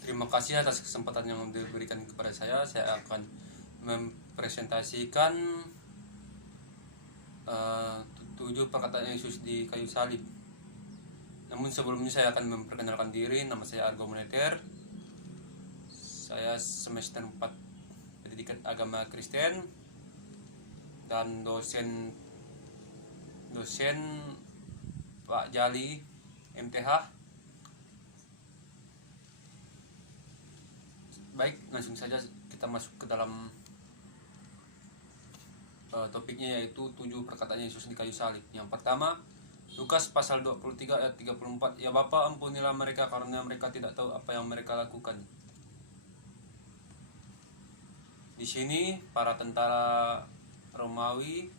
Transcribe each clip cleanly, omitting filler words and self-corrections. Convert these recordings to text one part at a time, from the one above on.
Terima kasih atas kesempatan yang diberikan kepada saya. Saya akan mempresentasikan 7 perkataan Yesus di kayu salib. Namun sebelumnya saya akan memperkenalkan diri. Nama saya Argo Moneter. Saya semester 4 pendidikan agama Kristen dan dosen Pak Jali MTH. Baik, langsung saja kita masuk ke dalam topiknya, yaitu 7 perkataan Yesus di kayu salib. Yang pertama, Lukas pasal 23 ayat 34. Ya Bapa, ampunilah mereka karena mereka tidak tahu apa yang mereka lakukan. Di sini para tentara Romawi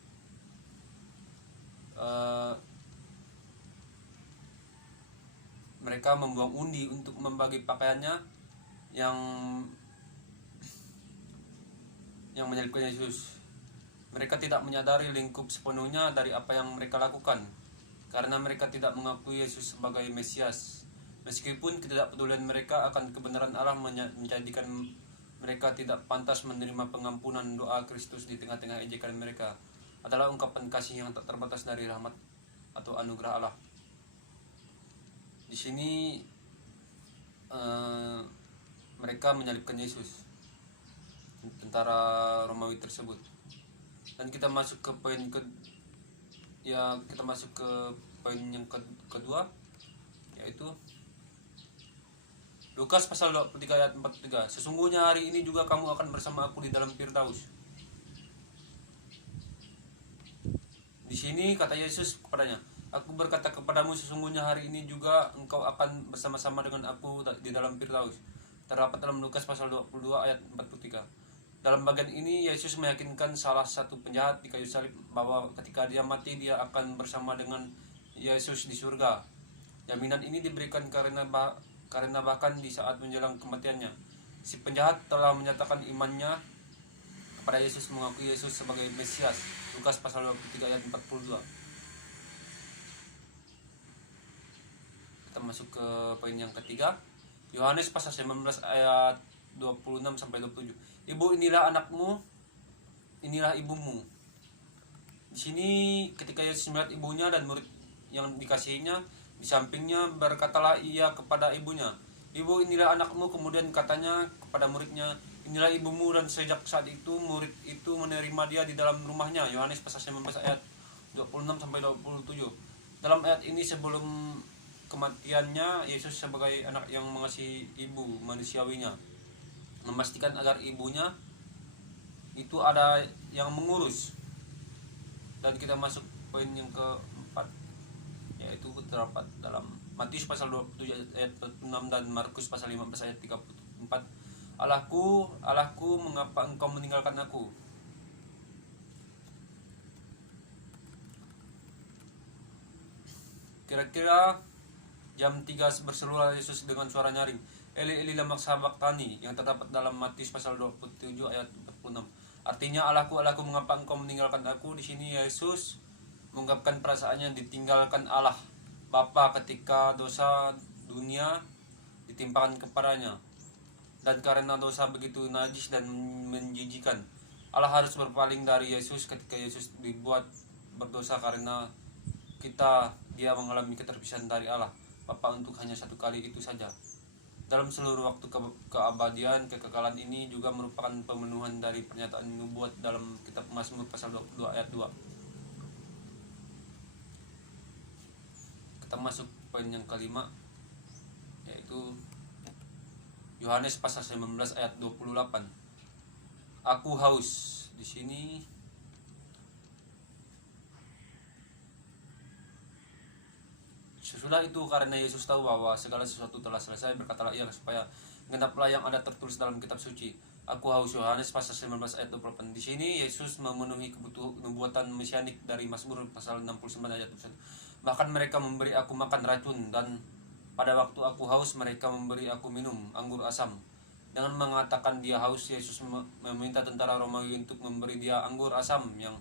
mereka membuang undi untuk membagi pakaiannya yang menyalibkan Yesus. Mereka tidak menyadari lingkup sepenuhnya dari apa yang mereka lakukan, karena mereka tidak mengakui Yesus sebagai Mesias. Meskipun ketidakpedulian mereka akan kebenaran Allah menjadikan mereka tidak pantas menerima pengampunan, doa Kristus di tengah-tengah ejekan mereka adalah ungkapan kasih yang tak terbatas dari rahmat atau anugerah Allah. Di sini mereka menyalibkan Yesus, tentara Romawi tersebut. Dan kita masuk ke poin yang kedua, yaitu Lukas pasal 23 ayat 43. Sesungguhnya hari ini juga kamu akan bersama aku di dalam Firdaus. Di sini kata Yesus kepadanya, aku berkata kepadamu, sesungguhnya hari ini juga engkau akan bersama-sama dengan aku di dalam Firdaus. Terdapat dalam Lukas pasal 22 ayat 43. Dalam bagian ini Yesus meyakinkan salah satu penjahat di kayu salib bahwa ketika dia mati dia akan bersama dengan Yesus di surga. Jaminan ini diberikan karena bahkan di saat menjelang kematiannya, si penjahat telah menyatakan imannya kepada Yesus, mengakui Yesus sebagai Mesias. Lukas pasal 23 ayat 42. Kita masuk ke poin yang ketiga. Yohanes pasal 19 ayat 26 sampai 27. Ibu, inilah anakmu, inilah ibumu. Di sini ketika Yesus melihat ibunya dan murid yang dikasihinya di sampingnya, berkatalah ia kepada ibunya, ibu, inilah anakmu. Kemudian katanya kepada muridnya, inilah ibumu. Dan sejak saat itu murid itu menerima dia di dalam rumahnya. Yohanes pasal 19 ayat 26 sampai 27. Dalam ayat ini, sebelum kematiannya, Yesus sebagai anak yang mengasihi ibu manusiawinya memastikan agar ibunya itu ada yang mengurus. Dan kita masuk poin yang keempat, yaitu terdapat dalam Matius pasal 27 ayat 46 dan Markus pasal 15 ayat 34. Allahku, Allahku, mengapa engkau meninggalkan aku? Kira-kira jam 3 berserulah Yesus dengan suara nyaring, Eli Eli lama sabachthani, yang terdapat dalam Matius pasal 27 ayat 46. Artinya, Allahku, Allahku, mengapa engkau meninggalkan aku? Di sini Yesus mengungkapkan perasaannya ditinggalkan Allah Bapa ketika dosa dunia ditimpakan kepadanya. Dan karena dosa begitu najis dan menjijikan, Allah harus berpaling dari Yesus ketika Yesus dibuat berdosa karena dia mengalami keterpisahan dari Allah Bapa untuk hanya satu kali itu saja. Dalam seluruh waktu keabadian, kekekalan ini juga merupakan pemenuhan dari pernyataan nubuat dalam kitab Mazmur pasal 22 ayat 2. Kita masuk poin yang kelima, yaitu Yohanes pasal 19 ayat 28. Aku haus. Di sini sesudah itu, karena Yesus tahu bahwa segala sesuatu telah selesai, berkatalah ia supaya genaplah yang ada tertulis dalam kitab suci, aku haus. Yohanes pasal 19 ayat 28. Di sini Yesus memenuhi kebutuhan nubuatan mesianik dari Mazmur pasal 69 ayat 1. Bahkan mereka memberi aku makan racun, dan pada waktu aku haus mereka memberi aku minum anggur asam. Dengan mengatakan dia haus, Yesus meminta tentara Romawi untuk memberi dia anggur asam yang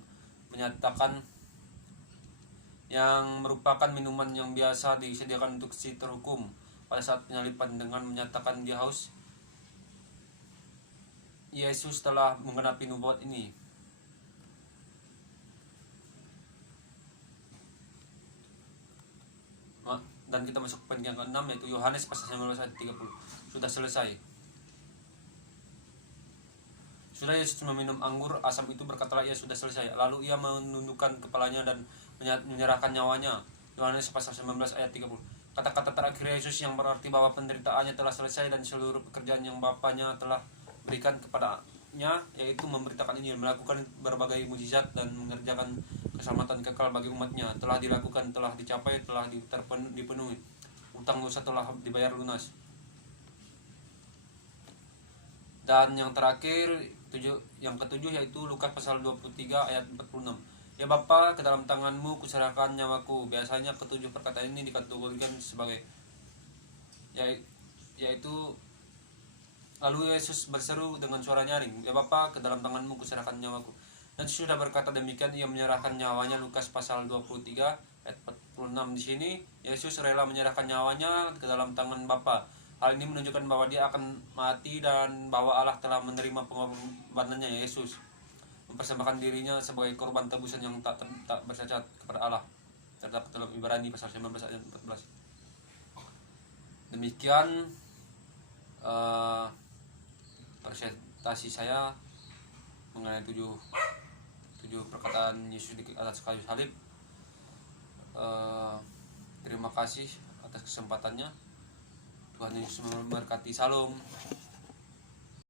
merupakan minuman yang biasa disediakan untuk si terhukum. pada saat penyaliban dengan menyatakan dia haus. Yesus telah menggenapi nubuat ini. Dan kita masuk ke poin yang ke-6, yaitu Yohanes pasal 19 ayat 30. Sudah selesai. Sudah Yesus meminum anggur asam itu, berkatalah ia sudah selesai. Lalu ia menundukkan kepalanya dan menyerahkan nyawanya. Yohanes pasal 19 ayat 30. Kata-kata terakhir Yesus yang berarti bahwa penderitaannya telah selesai dan seluruh pekerjaan yang Bapanya telah berikan kepadanya, yaitu memberitakan Injil, melakukan berbagai mukjizat dan mengerjakan keselamatan kekal bagi umatnya, telah dilakukan, telah dicapai, telah dipenuhi. Utang dosa telah dibayar lunas. Dan yang terakhir, yang ketujuh, yaitu Lukas pasal 23 ayat 46. Ya Bapa, ke dalam tanganmu kuserahkan nyawaku. Biasanya ketujuh perkataan ini dikategorikan sebagai yaitu lalu Yesus berseru dengan suara nyaring, ya Bapa, ke dalam tanganmu kuserahkan nyawaku. Dan sudah berkata demikian, ia menyerahkan nyawanya. Lukas pasal 23 ayat 46. Di sini Yesus rela menyerahkan nyawanya ke dalam tangan Bapa. Hal ini menunjukkan bahwa dia akan mati dan bahwa Allah telah menerima pengorbanannya. Yesus mempersembahkan dirinya sebagai korban tebusan yang tak bercacat kepada Allah. Terdapat dalam Ibrani pasal 19 ayat 14. Demikian presentasi saya mengenai tujuh perkataan Yesus di atas kayu salib. Terima kasih atas kesempatannya. Tuhan Yesus memberkati. Salam.